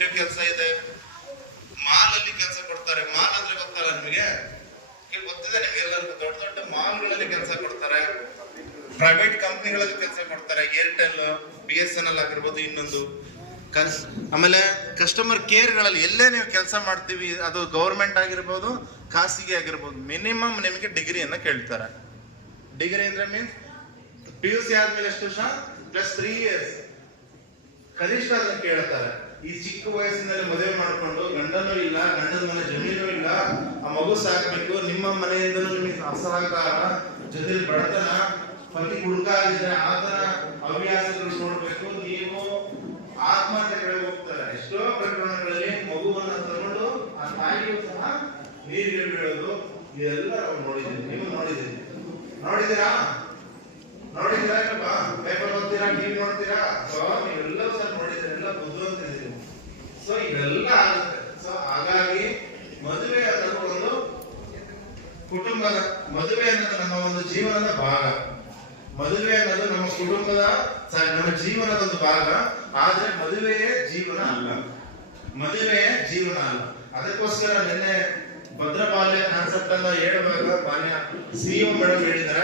ಕೆಲಸ ಇದೆ. ಮಾಲ್ ಅಲ್ಲಿ ಕೆಲಸ ಕೊಡ್ತಾರೆ. ಮಾಲ್ ಅಂದ್ರೆ ಗೊತ್ತಲ್ಲ ನಿಮಗೆ? ಗೊತ್ತಿದೆ ಗೊತ್ತಿದೆ ನಿಮ್ಗೆಲ್ಲರಿಗೂ ದೊಡ್ಡ ದೊಡ್ಡ ಮಾಲ್ಗಳಲ್ಲಿ ಕೆಲಸ ಕೊಡ್ತಾರೆ. ಪ್ರೈವೇಟ್ ಕಂಪ್ನಿಗಳಲ್ಲಿ ಕೆಲಸ ಕೊಡ್ತಾರೆ. Airtel B S N L ಆಗಿರ್ಬೋದು ಇನ್ನೊಂದು. ಆಮೇಲೆ ಕಸ್ಟಮರ್ ಕೇರ್ಗಳಲ್ಲಿ ಎಲ್ಲೇ ನೀವು ಕೆಲಸ ಮಾಡ್ತೀವಿ, ಅದು ಗೌರ್ಮೆಂಟ್ ಆಗಿರ್ಬೋದು, ಖಾಸಗಿ ಆಗಿರ್ಬೋದು ಮಿನಿಮಮ್ ನಿಮಗೆ ಡಿಗ್ರಿಯನ್ನ ಕೇಳ್ತಾರೆ. ಡಿಗ್ರಿ ಅಂದ್ರೆ ಮೀನ್ಸ್ ಪಿ ಯು ಸಿ ಆದ್ಮೇಲೆ ಎಷ್ಟು ವರ್ಷ? ಪ್ಲಸ್ ತ್ರೀ ಇಯರ್ಸ್ ಕನಿಷ್ಠ ಅದನ್ನ ಕೇಳ್ತಾರೆ. ಈ ಚಿಕ್ಕ ವಯಸ್ಸಿನಲ್ಲಿ ಮದುವೆ ಮಾಡಿಕೊಂಡು ಗಂಡನೂ ಇಲ್ಲ, ಗಂಡನ ಮನೆ ಜಮೀನು ಇಲ್ಲ, ಆ ಮಗು ಸಾಕ್ಬೇಕು, ನಿಮ್ಮ ಮನೆಯಿಂದಲೂ ನಿಮಗೆ ಅಸಹಕಾರ ಜೊತೆಲಿ ಬಡತನ, ಪತಿ ಹುಡುಗ ಆತನ ಹವ್ಯಾಸಗಳು ನೋಡ್ಬೇಕು, ನೀವು ಆತ್ಮಹತ್ಯೆ ಕಡೆ ಹೋಗ್ತಾರೆ. ಎಷ್ಟೋ ಪ್ರಕರಣಗಳಲ್ಲಿ ಮಗುವನ್ನ ತಗೊಂಡು ಆ ತಾಯಿಯು ಸಹ ನೀರಿಗೆ ಬೀಳೋದು, ಇದೆಲ್ಲ ನಾವು ನೋಡಿದ್ದೀವಿ, ನೀವು ನೋಡಿದ್ದೀನಿ ನೋಡಿದ್ದೀರಾ? ನೋಡಿದ್ದೀರಾ ಪೇಪರ್ ಓದ್ತೀರಾ ಟಿವಿ ನೋಡ್ತೀರಾ? ಸೊ ನೀವೆಲ್ಲವೂ ಸಹ ನೋಡಿದ್ದೀರಾ ಎಲ್ಲ ಬುದ್ಧಿವಂತಿದ್ದೀರಿ ಸೊ ಇವೆಲ್ಲ ಆಗುತ್ತೆ ಸೊ ಹಾಗಾಗಿ ಮದುವೆ ಅನ್ನೋದು ಒಂದು ಕುಟುಂಬದ ಮದುವೆ ಅನ್ನೋದು ನಮ್ಮ ಒಂದು ಜೀವನದ ಭಾಗ. ಮದುವೆ ಅನ್ನೋದು ನಮ್ಮ ಕುಟುಂಬದ ಸ- ನಮ್ಮ ಜೀವನದ ಒಂದು ಭಾಗ. ಆದ್ರೆ ಮದುವೆಯೇ ಜೀವನ ಅಲ್ಲ. ಮದುವೆಯೇ ಜೀವನ ಅಲ್ಲ. ಅದಕ್ಕೋಸ್ಕರ ನಿನ್ನೆ ಭದ್ರಪಾಲ್ಯ ಕಾನ್ಸೆಪ್ಟ್ ಅನ್ನ ಹೇಳುವಾಗ ಮಾನ್ಯ ಸಿಇಒ ಮೇಡಮ್ ಹೇಳಿದ್ದಾರೆ.